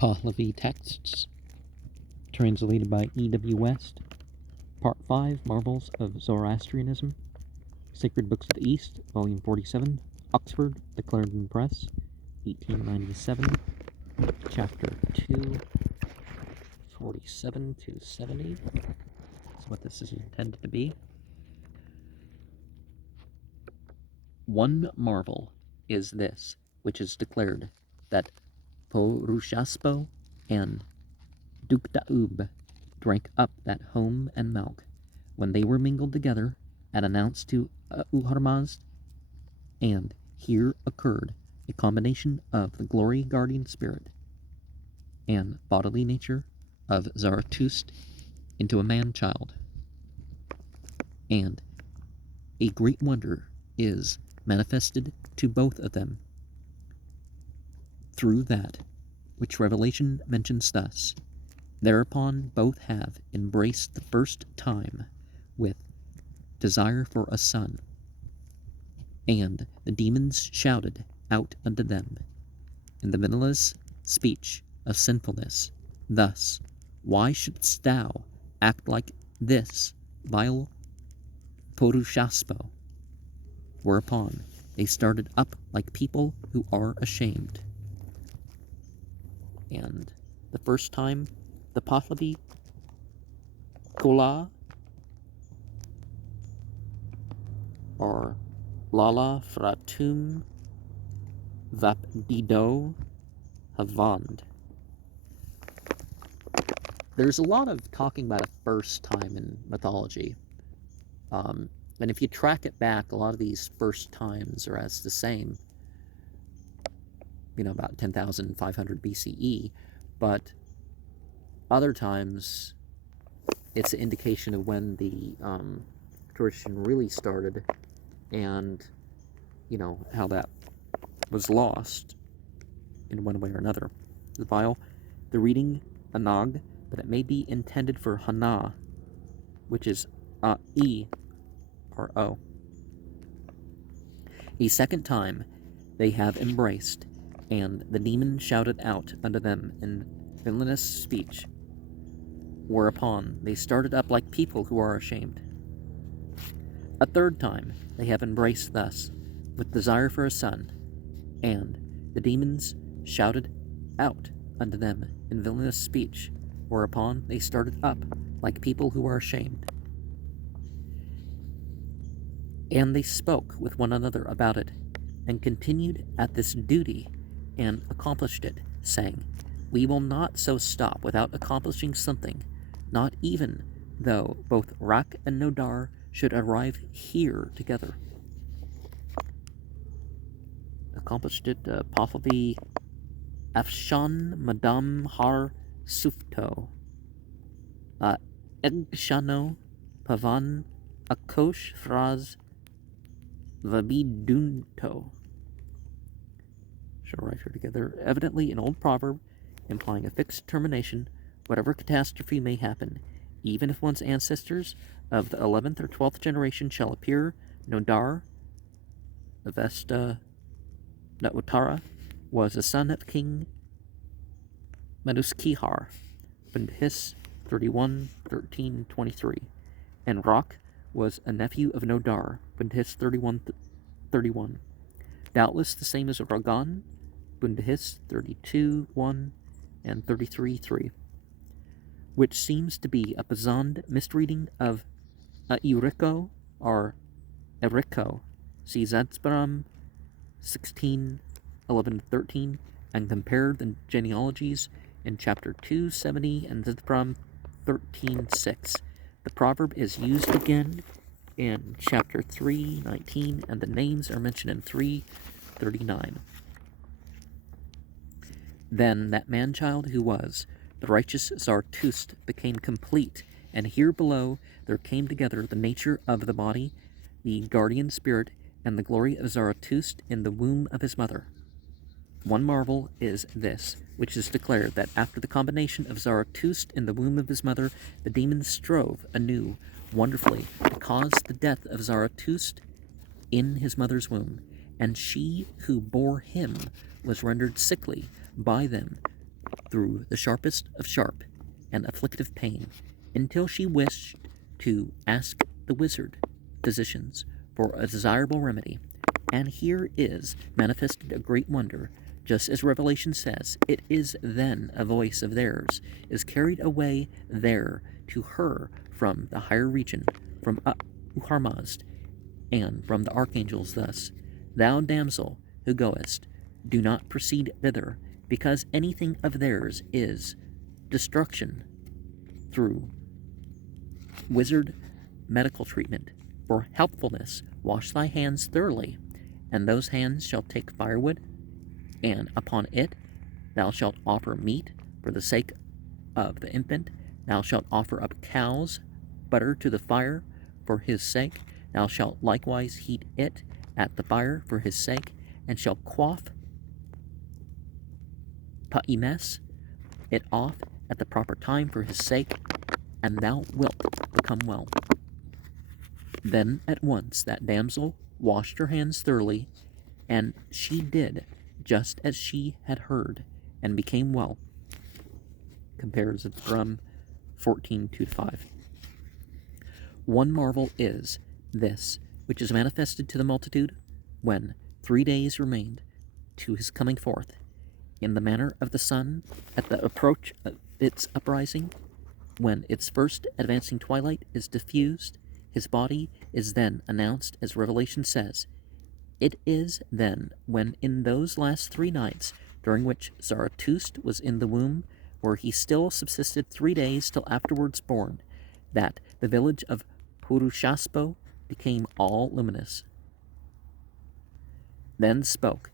Pahlavi texts, translated by E.W. West. Part 5, Marvels of Zoroastrianism, Sacred Books of the East, Volume 47, Oxford, The Clarendon Press, 1897, Chapter 2, 47-70. That's what this is intended to be. One marvel is this, which is declared, that Porushaspo and Dukdaub drank up that home and milk, when they were mingled together, and announced to Uharmazd, and here occurred a combination of the glory guardian spirit and bodily nature of Zarathustra into a man-child. And a great wonder is manifested to both of them through that which Revelation mentions thus. Thereupon both have embraced the first time with desire for a son. And the demons shouted out unto them in the villainous speech of sinfulness, thus, why shouldst thou act like this, vile Porushaspo? Whereupon they started up like people who are ashamed. And the first time, the Pahlavi Kola, or Lala Fratum Vapdido Havand. There's a lot of talking about a first time in mythology. And if you track it back, a lot of these first times are as the same, about 10,500 BCE, but other times it's an indication of when the tradition really started and, how that was lost in one way or another. The reading Anag, but it may be intended for Hana, which is E or O. A second time they have embraced, and the demon shouted out unto them in villainous speech, whereupon they started up like people who are ashamed. A third time they have embraced thus, with desire for a son, and the demons shouted out unto them in villainous speech, whereupon they started up like people who are ashamed. And they spoke with one another about it, and continued at this duty, and accomplished it, saying, we will not so stop without accomplishing something, not even though both Rak and Nodar should arrive here together. Accomplished it, Pahlavi Afshan Madam Har Sufto, Egshano Pavan Akosh Fraz Vabidunto. Should arrive here together. Evidently an old proverb implying a fixed termination, whatever catastrophe may happen, even if one's ancestors of the 11th or 12th generation shall appear. Nodar, Avesta Nautara, was a son of King Manuskihar, Bundhis 31:13-23, and Rak was a nephew of Nodar, Bundhis 31:31. Doubtless the same as Ragan, Bundhis 32:1 and 33:3, which seems to be a Pazand misreading of Euriko or Eriko. See Zadsparam 16:11-13, and compare the genealogies in chapter 270 and Zadsparam 13:6. The proverb is used again in chapter 3:19, and the names are mentioned in 3:39. Then that man-child who was the righteous Zarathustra became complete, and here below there came together the nature of the body, the guardian spirit, and the glory of Zarathustra in the womb of his mother. One marvel is this, which is declared, that after the combination of Zarathustra in the womb of his mother, the demons strove anew wonderfully to cause the death of Zarathustra in his mother's womb, and she who bore him was rendered sickly by them through the sharpest of sharp and afflictive pain, until she wished to ask the wizard physicians for a desirable remedy. And here is manifested a great wonder, just as Revelation says, it is then a voice of theirs is carried away there to her from the higher region, from Uharmazd, and from the archangels thus, Thou damsel who goest, do not proceed thither, because anything of theirs is destruction through wizard medical treatment. For helpfulness, wash thy hands thoroughly, and those hands shall take firewood, and upon it thou shalt offer meat for the sake of the infant. Thou shalt offer up cows' butter to the fire for his sake. Thou shalt likewise heat it at the fire for his sake, and shalt quaff pa'imes it off at the proper time for his sake, and thou wilt become well. Then at once that damsel washed her hands thoroughly, and she did just as she had heard, and became well. Compares it from 14:2-5. One marvel is this, which is manifested to the multitude, when 3 days remained to his coming forth, in the manner of the sun at the approach of its uprising, when its first advancing twilight is diffused, his body is then announced, as Revelation says. It is then when in those last 3 nights, during which Zarathustra was in the womb, where he still subsisted 3 days till afterwards born, that the village of Purushaspo became all luminous. Then spoke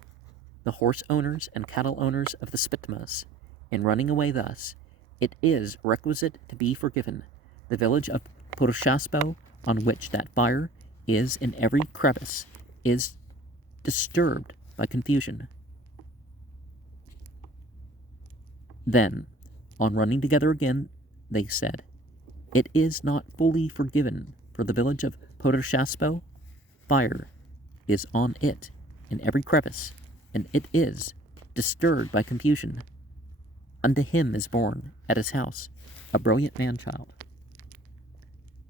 the horse owners and cattle owners of the Spitmas, in running away thus, it is requisite to be forgiven, the village of Purushaspo, on which that fire is in every crevice, is disturbed by confusion. Then, on running together again, they said, it is not fully forgiven, for the village of Purushaspo, fire is on it in every crevice, and it is disturbed by confusion. Unto him is born at his house a brilliant man-child.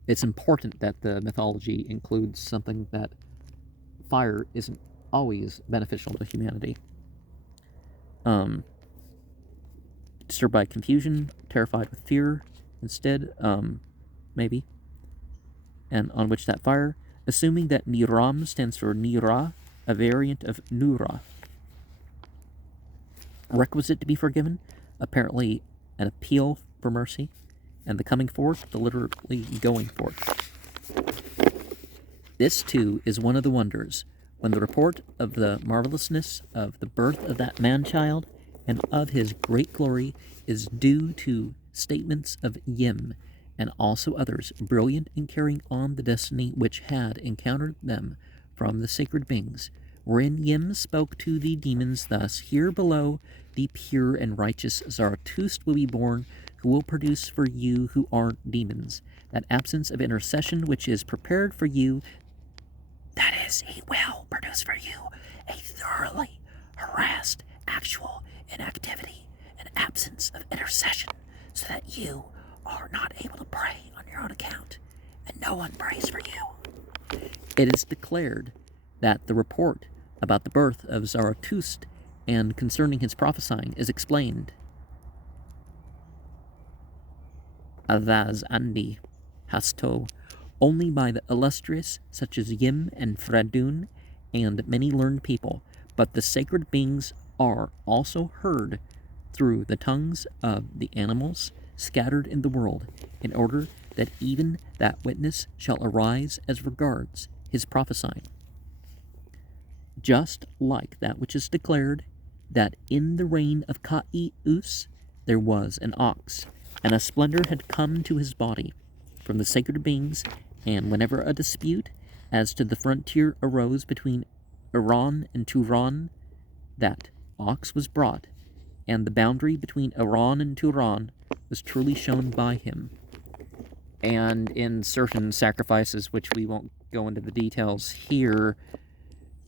It's important that the mythology includes something that fire isn't always beneficial to humanity. Disturbed by confusion, terrified with fear, instead, maybe. And on which that fire, assuming that Niram stands for Nira, a variant of Nura. Requisite to be forgiven, apparently an appeal for mercy, and the coming forth, the literally going forth. This, too, is one of the wonders, when the report of the marvelousness of the birth of that man-child and of his great glory is due to statements of Yim, and also others brilliant in carrying on the destiny which had encountered them from the sacred beings, wherein Yim spoke to the demons thus, here below the pure and righteous Zarathustra will be born, who will produce for you who are demons that absence of intercession which is prepared for you, that is, he will produce for you a thoroughly harassed actual inactivity and absence of intercession, so that you are not able to pray on your own account, and no one prays for you. It is declared that the report about the birth of Zarathustra and concerning his prophesying is explained. Avaz Andi Hasto, only by the illustrious such as Yim and Fradun and many learned people, but the sacred beings are also heard through the tongues of the animals scattered in the world, in order that even that witness shall arise as regards his prophesying. Just like that which is declared, that in the reign of Caius there was an ox, and a splendor had come to his body from the sacred beings, and whenever a dispute as to the frontier arose between Iran and Turan, that ox was brought, and the boundary between Iran and Turan was truly shown by him. And in certain sacrifices, which we won't go into the details here,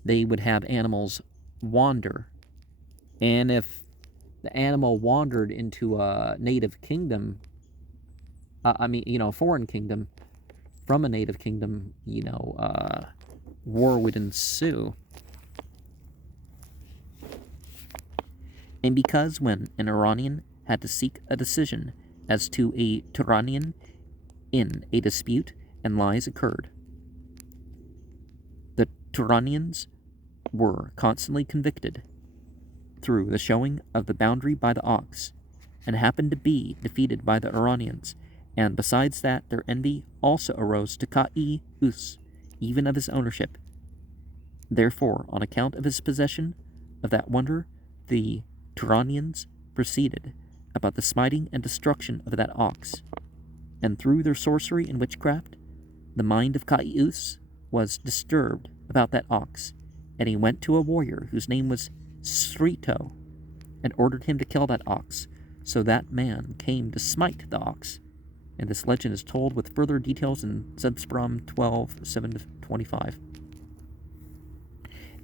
they would have animals wander. And if the animal wandered into a native kingdom, a foreign kingdom from a native kingdom, war would ensue. And because when an Iranian had to seek a decision as to a Turanian in a dispute and lies occurred, the Turanians were constantly convicted through the showing of the boundary by the ox, and happened to be defeated by the Iranians, and besides that their envy also arose to Kai-Us, even of his ownership. Therefore, on account of his possession of that wonder, the Turanians proceeded about the smiting and destruction of that ox, and through their sorcery and witchcraft, the mind of Kai-Us was disturbed about that ox, and he went to a warrior whose name was Srito, and ordered him to kill that ox. So that man came to smite the ox, and this legend is told with further details in II.47-70.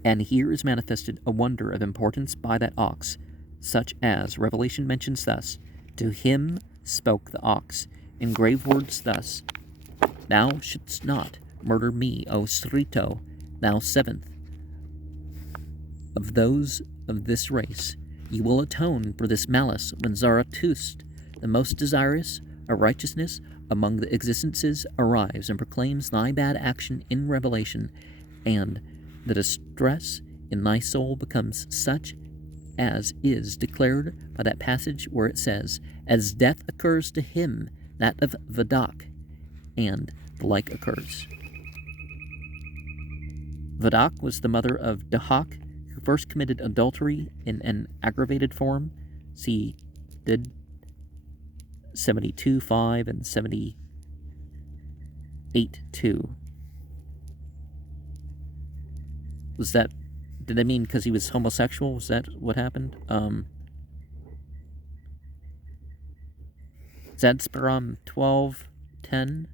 And here is manifested a wonder of importance by that ox, such as Revelation mentions thus: to him spoke the ox in grave words thus: Thou shouldst not murder me, O Srito, thou seventh of those of this race. You will atone for this malice when Zarathustra, the most desirous of righteousness among the existences, arrives and proclaims thy bad action in revelation, and the distress in thy soul becomes such as is declared by that passage where it says, as death occurs to him, that of Vadak, and the like occurs. Vadak was the mother of Dahak, who first committed adultery in an aggravated form. See, did 72:5 and 78:2. Was that, did they mean because he was homosexual? Was that what happened? Zadsparam 12:10.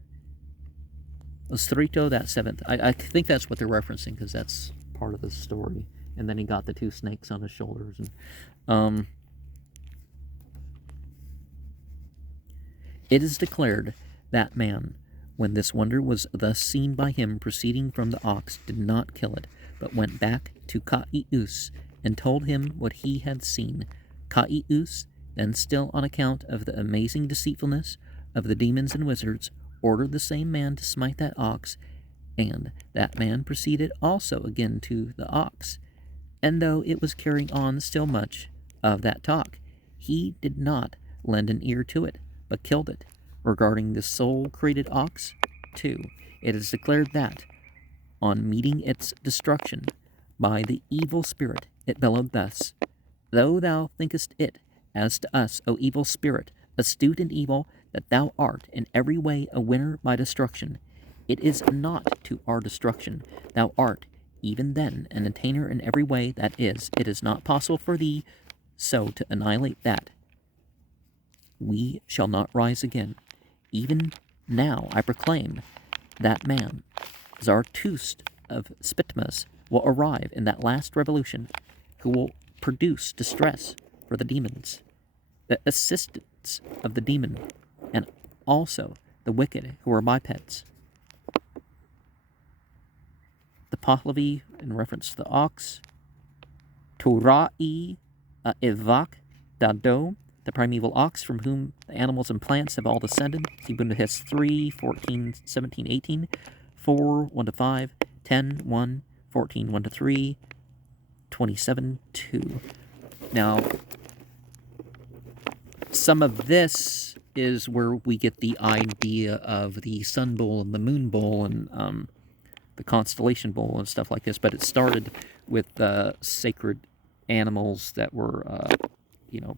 Ostrito, that seventh. I think that's what they're referencing, because that's part of the story. And then he got the two snakes on his shoulders. And it is declared that man, when this wonder was thus seen by him proceeding from the ox, did not kill it, but went back to Kai-Us and told him what he had seen. Kai-Us, then still on account of the amazing deceitfulness of the demons and wizards, ordered the same man to smite that ox, and that man proceeded also again to the ox. And though it was carrying on still much of that talk, he did not lend an ear to it, but killed it. Regarding the soul-created ox, too, it is declared that, on meeting its destruction by the evil spirit, it bellowed thus: Though thou thinkest it, as to us, O evil spirit, astute and evil, that thou art in every way a winner by destruction, it is not to our destruction. Thou art even then an attainer in every way, that is, it is not possible for thee so to annihilate that we shall not rise again. Even now I proclaim that man, Zarathustra of Spitmas, will arrive in that last revolution, who will produce distress for the demons, the assistants of the demon, and also the wicked who are bipeds. The Pahlavi, in reference to the ox, Turai Ivak Dado, the primeval ox from whom the animals and plants have all descended. See Bundahis 3, 14, 17, 18, 4, 1-5, 10, 1, 14, 1-3, 27, 2. Now, some of this is where we get the idea of the sun bowl and the moon bowl and the constellation bowl and stuff like this, but it started with sacred animals that were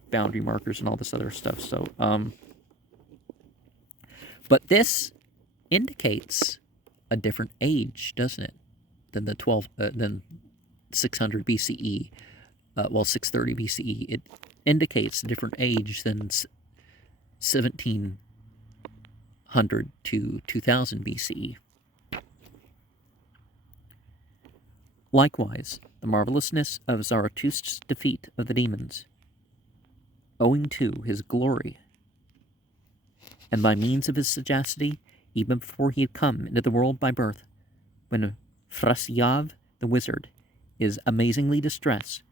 boundary markers and all this other stuff. So but this indicates a different age, doesn't it, than than 600 BCE, 630 BCE. It indicates a different age than 1700 to 2000 BCE. Likewise, the marvelousness of Zarathustra's defeat of the demons owing to his glory, and by means of his sagacity, even before he had come into the world by birth, when Frasiav, the wizard, is amazingly distressed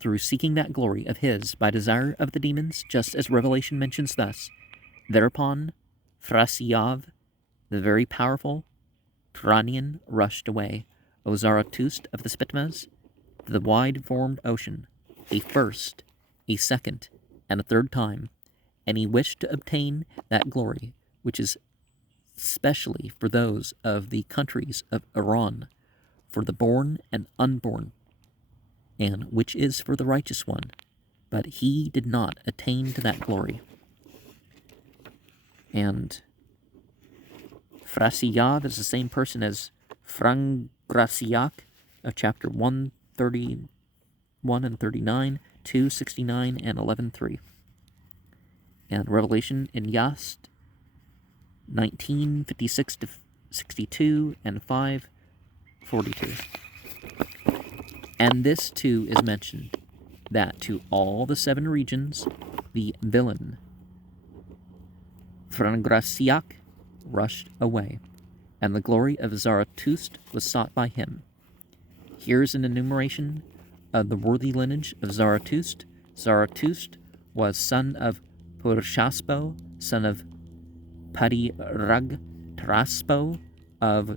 through seeking that glory of his by desire of the demons, just as Revelation mentions thus. Thereupon Frasiav, the very powerful Tranian, rushed away, O Zarathustra of the Spitmas, to the wide-formed ocean, a first, a second, and a third time, and he wished to obtain that glory which is specially for those of the countries of Iran, for the born and unborn, and which is for the righteous one, but he did not attain to that glory. And Frasiav is the same person as Frangrasiak of chapter 131 and 39, 269, and 11.3. And Revelation in Yast 1956 to 62 and 5:42. And this too is mentioned, that to all the 7 regions the villain Frangrasiak rushed away, and the glory of Zarathustra was sought by him. Here's an enumeration of the worthy lineage of Zarathustra. Zarathustra was son of Purshaspo, son of Padiragtraspo, of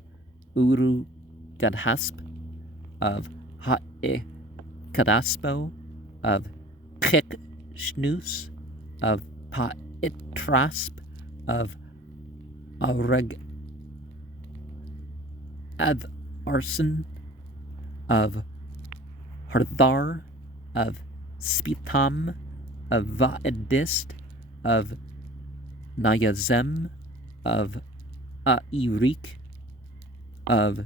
Urugadhasp, of Haikadaspo, of Kikshnus, of Paitrasp, of Areg Adharson, of Harthar, of Spitam, of Vaedist, of Nayazem, of Airik, of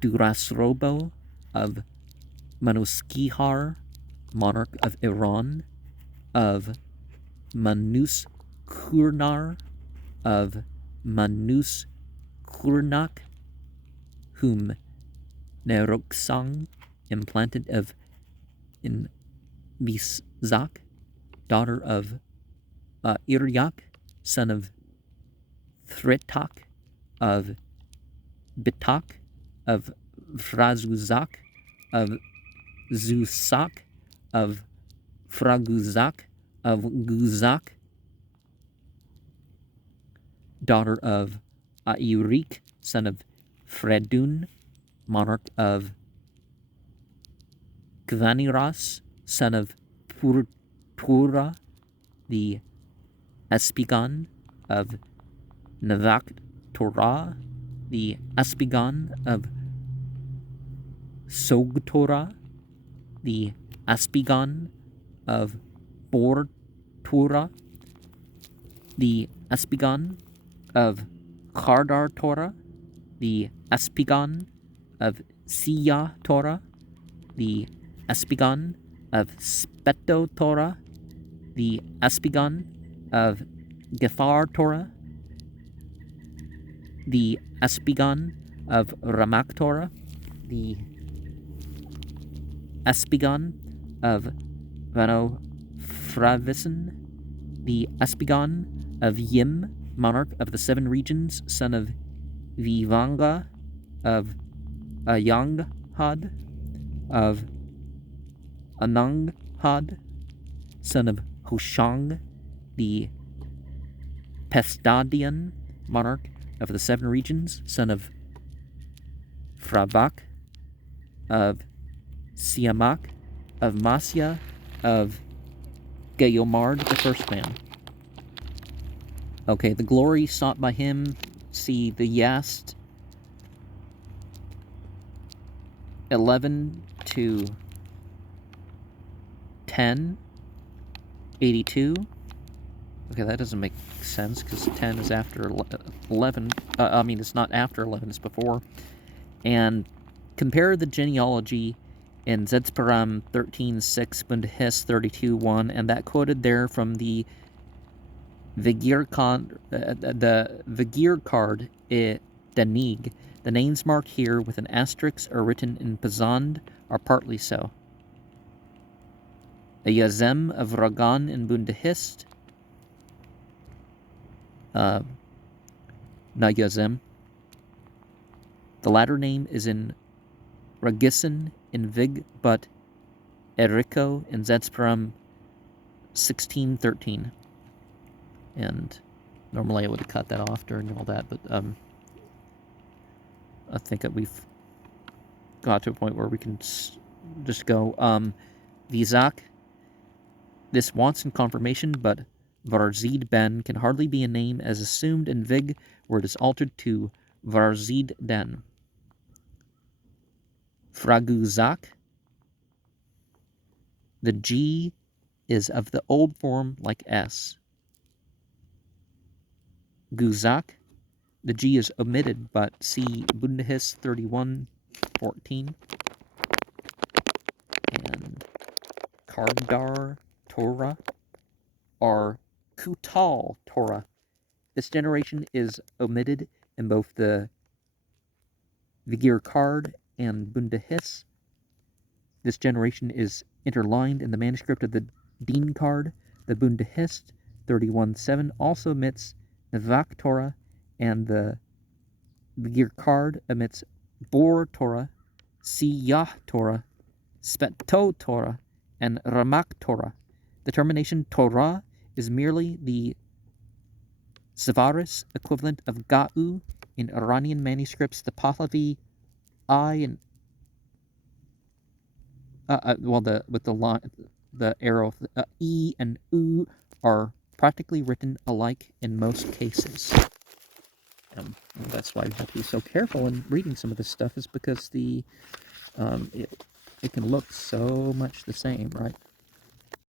Durasrobo, of Manuskihar, monarch of Iran, of Manuskurnar, of Manuskurnak, whom Neroksang implanted of Inviszak, daughter of Iryak, son of Thretak, of Bitak, of Frazuzak, of Zusak, of Fraguzak, of Guzak, daughter of Airik, son of Fredun, monarch of Kvaniras, son of Purtura, the Espigon of Navak Torah, the Espigon of Sogtorah, the Espigon of Bor Torah, the Espigon of Khardar Torah, the Espigon of Siya Torah, the Espigon of Speto Torah, the Espigon of Gefar Torah, the Espigon of Ramak Torah, the Espigon of Vanofravisen, the Espigon of Yim, monarch of the 7 regions, son of Vivanga, of Ayanghad, of Ananghad, son of Hoshang, the Pestadian, monarch of the 7 regions, son of Fravak, of Siamak, of Masya, of Geomard, the first man. Okay, the glory sought by him, see the Yast 11 to 10, 82. Okay, that doesn't make sense, because 10 is after 11. It's not after 11, it's before. And compare the genealogy in Zedsparam 13.6, Bundhis 32.1, and that quoted there from the Vigirkard Danig. The names marked here with an asterisk are written in Pazand are partly so. a Yazem of Ragan in Bundahist, Nayazem. The latter name is in Ragissen in Vig, but Eriko in Zetsperum 1613. And normally I would have cut that off during all that, but I think that we've got to a point where we can just go. Vizak, this wants in confirmation, but Varzid Ben can hardly be a name as assumed in Vig, where it is altered to Varzid Den. Fraguzak, the G is of the old form like S. Guzak, the G is omitted, but see Bundahis 31:14. And Kardar Torah or Kutal Torah. This generation is omitted in both the Vigir card and Bundahis. This generation is interlined in the manuscript of the Dean card. The Bundahist 31:7 also omits Navak Torah, and the Vigir card omits Bor Torah, Siyah Torah, Speto Torah, and Ramak Torah. The termination Torah is merely the Zavaris equivalent of Ga'u in Iranian manuscripts. The Pahlavi I and the arrow E and U are practically written alike in most cases. And that's why we have to be so careful in reading some of this stuff, is because it can look so much the same, right?